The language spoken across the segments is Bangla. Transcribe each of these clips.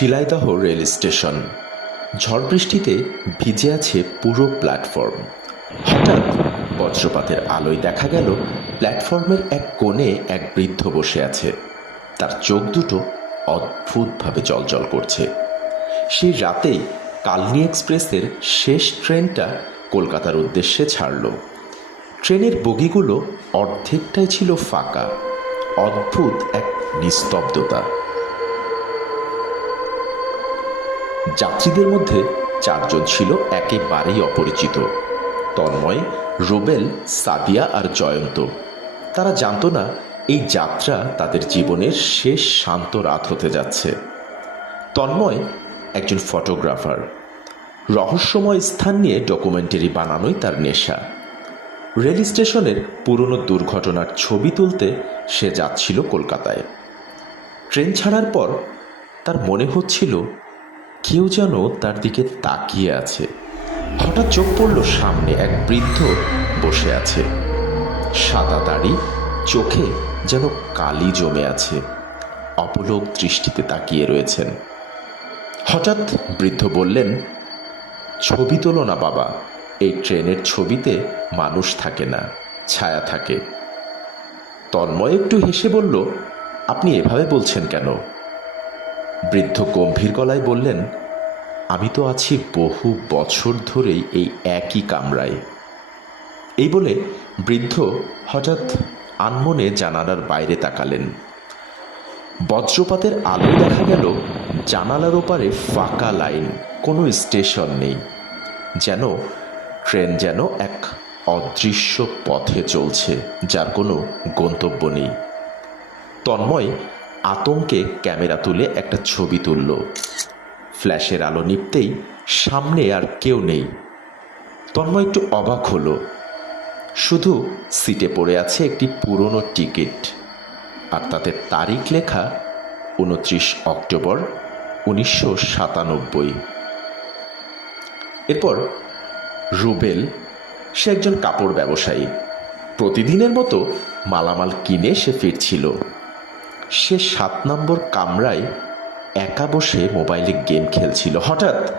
Shilaidaha rail station. ঝড় বৃষ্টিতে ভিজে আছে পুরো প্ল্যাটফর্ম। হঠাৎ বজ্রপাতের আলোয় দেখা গেল প্ল্যাটফর্মের এক কোণে এক বৃদ্ধ বসে আছে। তার চোখ দুটো অদ্ভুতভাবে জলজল করছে। সেই রাতেই কালনি এক্সপ্রেসের শেষ ট্রেনটা কলকাতার উদ্দেশ্যে ছাড়ল। ট্রেনের বগিগুলো অর্ধেকটাই ছিল ফাঁকা। অদ্ভুত এক নিস্তব্ধতা। যাত্রীদের মধ্যে চারজন ছিল একেবারেই অপরিচিত। তন্ময়, রোবেল, সাদিয়া আর জয়ন্ত। তারা জানতো না এই যাত্রা তাদের জীবনের শেষ শান্ত রাত হতে যাচ্ছে। তন্ময় একজন ফটোগ্রাফার। রহস্যময় স্থান নিয়ে ডকুমেন্টারি বানানোই তার নেশা। রেল স্টেশনের পুরনো দুর্ঘটনার ছবি তুলতে সে যাচ্ছিল কলকাতায়। ট্রেন ছাড়ার পর তার মনে হচ্ছিল কেউ যেন তার দিকে তাকিয়ে আছে। হঠাৎ চোখ পড়ল সামনে এক বৃদ্ধ বসে আছে। সাদা দাড়ি, চোখে যেন কালি জমে আছে। অপলোক দৃষ্টিতে তাকিয়ে রয়েছেন। হঠাৎ বৃদ্ধ বললেন, ছবি তোলো না বাবা, এই ট্রেনের ছবিতে মানুষ থাকে না, ছায়া থাকে। তন্ময় একটু হেসে বলল, আপনি এভাবে বলছেন কেন? বৃদ্ধ গম্ভীর গলায় বললেন, আমি তো আছি বহু বছর ধরেই এই একই কামরায়। এই বলে বৃদ্ধ হঠাৎ আনমনে জানালার বাইরে তাকালেন। বজ্রপাতের আলো দেখা গেল জানালার ওপারে ফাঁকা লাইন, কোনো স্টেশন নেই। যেন ট্রেন যেন এক অদৃশ্য পথে চলছে, যার কোনো গন্তব্য নেই। তন্ময় আতঙ্কে ক্যামেরা তুলে একটা ছবি তুলল। ফ্ল্যাশের আলো নিপতেই সামনে আর কেউ নেই। তন্ময় একটু অবাক হলো। শুধু সিটে পড়ে আছে একটি পুরনো টিকিট। আর তাতে তারিখ লেখা উনত্রিশ অক্টোবর উনিশশো সাতানব্বই। এরপর রুবেল, সে একজন কাপড় ব্যবসায়ী। প্রতিদিনের মতো মালামাল কিনে সে ফিরছিল। সে সাত নম্বর কামরায় একা বসে মোবাইলে গেম খেলছিল। হঠাৎ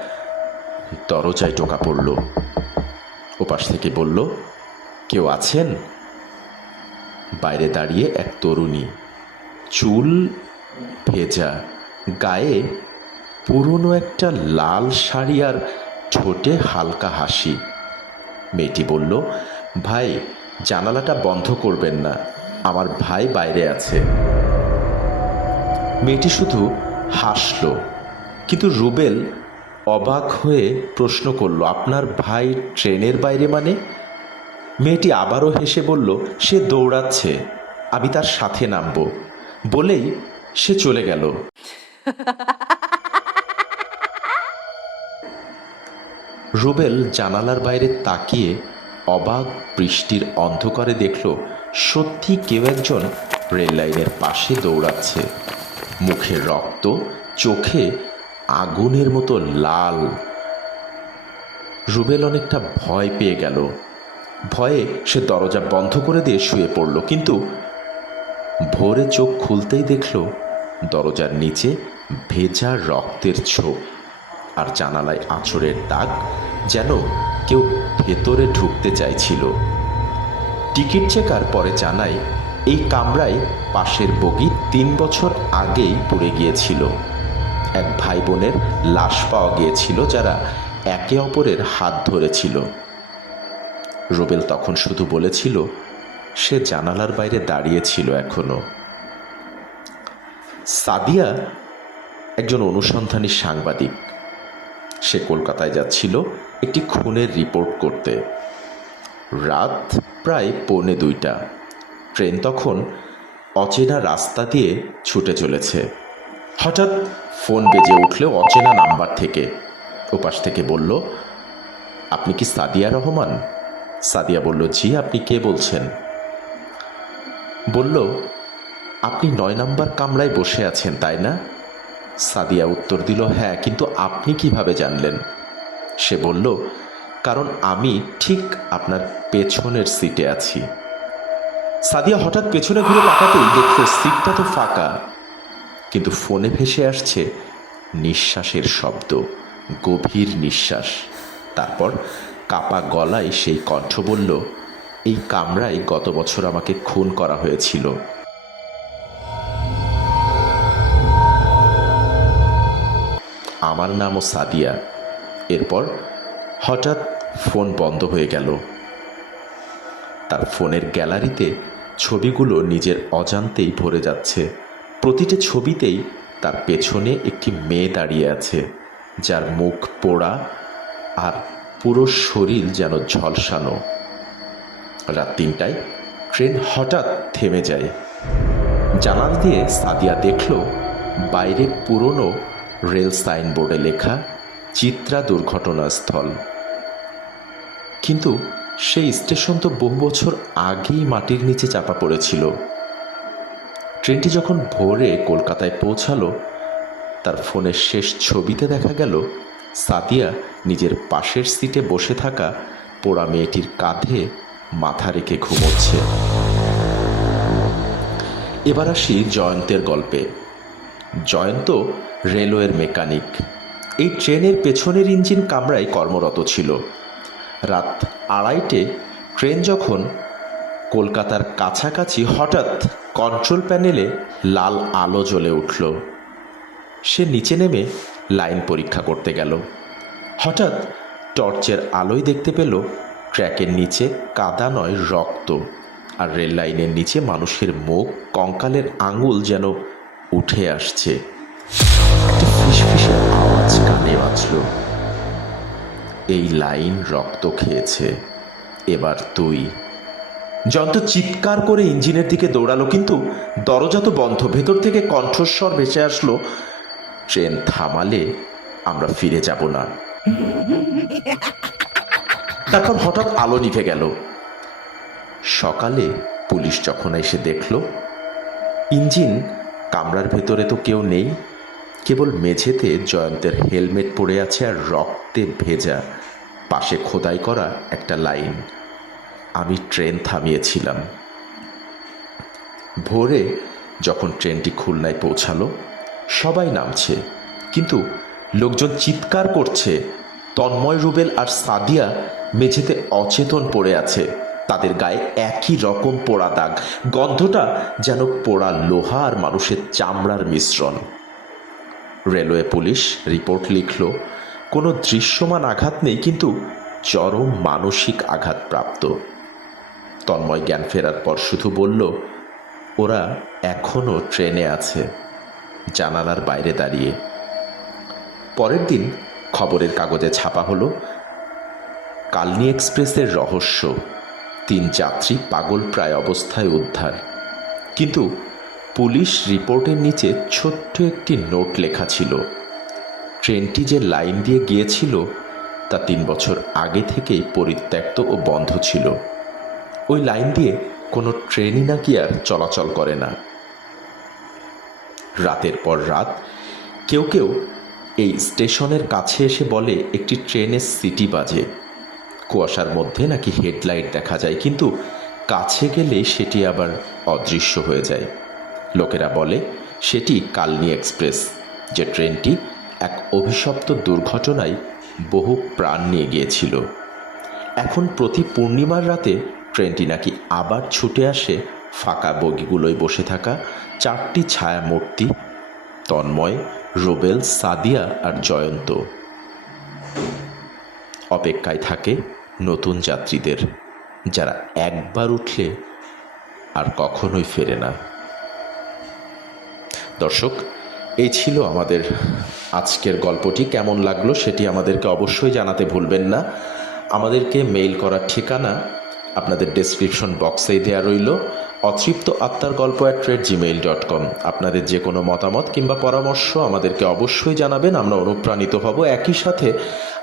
দরজায় টোকা পড়ল। ওপাশ থেকে বলল, কেউ আছেন? বাইরে দাঁড়িয়ে এক তরুণী, চুল ভেজা, গায়ে পুরনো একটা লাল শাড়ি আর ঠোঁটে হালকা হাসি। মেয়েটি বলল, ভাই, জানালাটা বন্ধ করবেন না। আমার ভাই বাইরে আছে। মেয়েটি শুধু হাসল, কিন্তু রুবেল অবাক হয়ে প্রশ্ন করল, আপনার ভাই ট্রেনের বাইরে মানে? মেয়েটি আবারও হেসে বলল, সে দৌড়াচ্ছে, আমি তার সাথে নামব। বলেই সে চলে গেল। রুবেল জানালার বাইরে তাকিয়ে অবাক বৃষ্টির অন্ধকারে দেখল, সত্যি কেউ একজন রেল লাইনের পাশে দৌড়াচ্ছে। মুখে রক্ত, চোখে আগুনের মতো লাল। রুবেল অনেকটা ভয় পেয়ে গেল। ভয়ে সে দরজা বন্ধ করে দিয়ে শুয়ে পড়ল, কিন্তু ভোরে চোখ খুলতেই দেখল দরজার নিচে ভেজা রক্তের ছোপ আর জানালায় আঁচড়ের দাগ যেন কেউ ভেতরে ঢুকতে চাইছিল। টিকিট চেকার পরে জানায় এই কামরায় পাশের বগি তিন বছর আগেই পড়ে গিয়েছিল। এক ভাই বোনের লাশ পাওয়া গিয়েছিল যারা একে অপরের হাত ধরেছিল। রোবেল তখন শুধু বলেছিল, সে জানালার বাইরে দাঁড়িয়েছিল এখনও। সাদিয়া একজন অনুসন্ধানী সাংবাদিক। সে কলকাতায় যাচ্ছিল একটি খুনের রিপোর্ট করতে। রাত প্রায় পৌনে দুইটা। ট্রেন তখন অচেনা রাস্তা দিয়ে ছুটে চলেছে। হঠাৎ ফোন বেজে উঠলে অচেনা নাম্বার থেকে। ওপাশ থেকে বলল, আপনি কি সাদিয়া রহমান? সাদিয়া বলল, জি, আপনি কে বলছেন? বলল, আপনি নয় নাম্বার কামরায় বসে আছেন, তাই না? সাদিয়া উত্তর দিল হ্যাঁ কিন্তু আপনি কীভাবে জানলেন? সে বলল, কারণ আমি ঠিক আপনার পেছনের সিটে আছি। সাদিয়া হঠাৎ পেছনে ঘুরে তাকাতেই দেখল সিটটা তো ফাঁকা। কিন্তু ফোনে ভেসে আসছে নিঃশ্বাসের শব্দ, গভীর নিঃশ্বাস। তারপর কাপা গলায় সেই কণ্ঠ বলল, এই কামরায় গত বছর আমাকে খুন করা হয়েছিল। আমার নামও সাদিয়া। এরপর হঠাৎ ফোন বন্ধ হয়ে গেল। তার ফোনের গ্যালারিতে ছবিগুলো নিজের অজান্তেই ভরে যাচ্ছে। প্রতিটি ছবিতেই তার পেছনে একটি মেয়ে দাঁড়িয়ে আছে, যার মুখ পোড়া আর পুরো শরীর যেন ঝলসানো। রাত তিনটায় ট্রেন হঠাৎ থেমে যায়। জানাল দিয়ে সাদিয়া দেখল, বাইরে পুরনো রেল সাইনবোর্ডে লেখা, চিত্রা দুর্ঘটনাস্থল। কিন্তু সেই স্টেশন তো বহু বছর আগেই মাটির নিচে চাপা পড়েছিল। ট্রেনটি যখন ভোরে কলকাতায় পৌঁছালো, তার ফোনের শেষ ছবিতে দেখা গেল, সাদিয়া নিজের পাশের সিটে বসে থাকা পোড়া মেয়েটির কাঁধে মাথা রেখে ঘুমোচ্ছে। এবার আসি জয়ন্তের গল্পে। জয়ন্ত রেলওয়ের মেকানিক। এই ট্রেনের পেছনের ইঞ্জিন কামরায় কর্মরত ছিল। রাত আড়াইটে ট্রেন যখন কলকাতার কাছাকাছি হঠাৎ কন্ট্রোল প্যানেলে লাল আলো জ্বলে উঠল। সে নিচে নেমে লাইন পরীক্ষা করতে গেল। হঠাৎ টর্চের আলোয় দেখতে পেল ট্র্যাকের নিচে কাদা নয় রক্ত আর রেল লাইনের নিচে মানুষের মুখ, কঙ্কালের আঙুল যেন উঠে আসছে। একটা এই লাইন রক্ত খেয়েছে। এবার তুই। যন্ত্র চিৎকার করে ইঞ্জিনের দিকে দৌড়ালো, কিন্তু দরজা তো বন্ধ। ভেতর থেকে কণ্ঠস্বর ভেসে আসলো, ট্রেন থামালে আমরা ফিরে যাব না। তারপর হঠাৎ আলো নিভে গেল। সকালে পুলিশ যখন এসে দেখল, ইঞ্জিন কামরার ভেতরে তো কেউ নেই। কেবল মেঝেতে জয়ন্তের হেলমেট পড়ে আছে আর রক্তে ভেজা পাশে খোদাই করা একটা লাইন। আমি ট্রেন থামিয়েছিলাম। ভোরে যখন ট্রেনটি খুলনায় পৌঁছালো, সবাই নামছে, কিন্তু লোকজন চিৎকার করছে, তন্ময় রুবেল আর সাদিয়া মেঝেতে অচেতন পড়ে আছে, তাদের গায়ে একই রকম পোড়া দাগ, গন্ধটা যেন পোড়া লোহা আর মানুষের চামড়ার মিশ্রণ। রেলওয়ে পুলিশ রিপোর্ট লিখল, কোনো দৃশ্যমান আঘাত নেই, কিন্তু চরম মানসিক আঘাত প্রাপ্ত তন্ময় জ্ঞান ফেরার পর শুধু বলল, ওরা এখনও ট্রেনে আছে, জানালার বাইরে দাঁড়িয়ে। পরের দিন খবরের কাগজে ছাপা হলো, কালনি এক্সপ্রেসের রহস্য। তিন যাত্রী পাগল প্রায় অবস্থায় উদ্ধার। কিন্তু পুলিশ রিপোর্টের নিচে ছোট্ট একটি নোট লেখা ছিল। ট্রেনটি যে লাইন দিয়ে গিয়েছিল, তা তিন বছর আগে থেকেই পরিত্যক্ত ও বন্ধ ছিল। ওই লাইন দিয়ে কোনো ট্রেনই নাকি আর চলাচল করে না। রাতের পর রাত কেউ কেউ এই স্টেশনের কাছে এসে বলে, একটি ট্রেনের সিটি বাজে। কুয়াশার মধ্যে নাকি হেডলাইট দেখা যায়, কিন্তু কাছে গেলে সেটি আবার অদৃশ্য হয়ে যায়। লোকেরা বলে, সেটি কালনি এক্সপ্রেস, যে ট্রেনটি এক অভিশপ্ত দুর্ঘটনায় বহু প্রাণ নিয়ে গিয়েছিল। এখন প্রতি পূর্ণিমার রাতে ট্রেনটি নাকি আবার ছুটে আসে ফাঁকা বগিগুলোয় বসে থাকা চারটি ছায়া মূর্তি তন্ময়, রোবেল, সাদিয়া আর জয়ন্ত। অপেক্ষায় থাকে নতুন যাত্রীদের, যারা একবার উঠলে আর কখনোই ফেরে না। দর্শক, এই ছিল আমাদের আজকের গল্পটি। কেমন লাগল সেটি আমাদেরকে অবশ্যই জানাতে ভুলবেন না। আমাদেরকে মেইল করার ঠিকানা আপনাদের ডেসক্রিপশন বক্সেই দেওয়া রইল। অতৃপ্ত আত্মার গল্প at rate Gmail dot com আপনাদের যে কোনো মতামত কিংবা পরামর্শ আমাদেরকে অবশ্যই জানাবেন। আমরা অনুপ্রাণিত হব। একই সাথে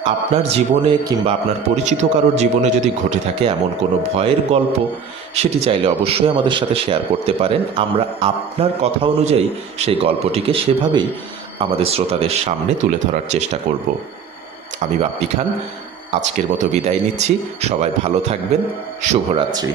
আপনার জীবনে কিংবা আপনার পরিচিত কারোর জীবনে যদি ঘটে থাকে এমন কোনো ভয়ের গল্প, সেটি চাইলে অবশ্যই আমাদের সাথে শেয়ার করতে পারেন। আমরা আপনার কথা অনুযায়ী সেই গল্পটিকে সেভাবেই আমাদের শ্রোতাদের সামনে তুলে ধরার চেষ্টা করব। আমি বাপ্পি খান, আজকের মতো বিদায় নিচ্ছি। সবাই ভালো থাকবেন। শুভরাত্রি।